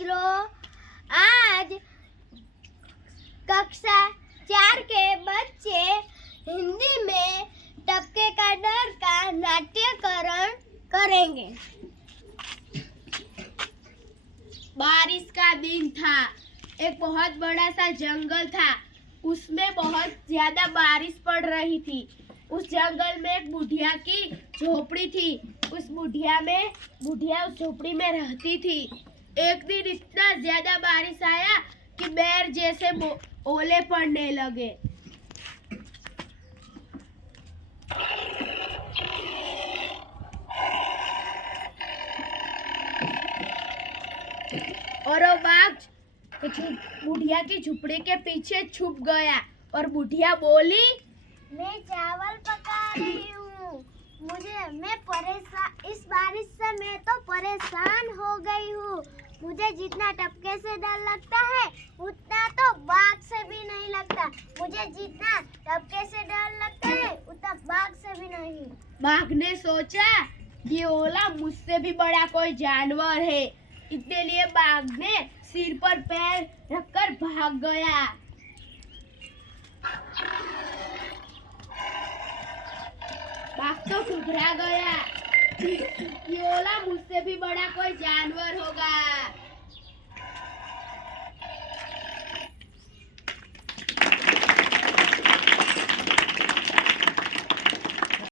मित्रों, आज कक्षा 4 के बच्चे हिंदी में टपके का डर का नाट्यकरण करेंगे। बारिश का दिन था। एक बहुत बड़ा सा जंगल था। उसमें बहुत ज्यादा बारिश पड़ रही थी। उस जंगल में एक बुढ़िया की झोपड़ी थी। उस बुढ़िया उस झोपड़ी में रहती थी। एक दिन इतना ज्यादा बारिश आया कि बैर जैसे ओले पड़ने लगे। और वो बाघ बुढ़िया की झोपड़ी के पीछे छुप गया और बुढ़िया बोली, मैं चावल पका रही हूँ। इस बारिश से मैं तो परेशान हो गई हूँ। मुझे जितना टपके से डर लगता है उतना तो बाघ से भी नहीं लगता। मुझे जितना टपके से डर लगता है उतना बाघ से भी नहीं। बाघ ने सोचा कि ओला मुझसे भी बड़ा कोई जानवर है। इसके लिए बाघ ने सिर पर पैर रखकर भाग गया। बाघ तो घबरा गया कि ओला मुझसे भी बड़ा कोई जानवर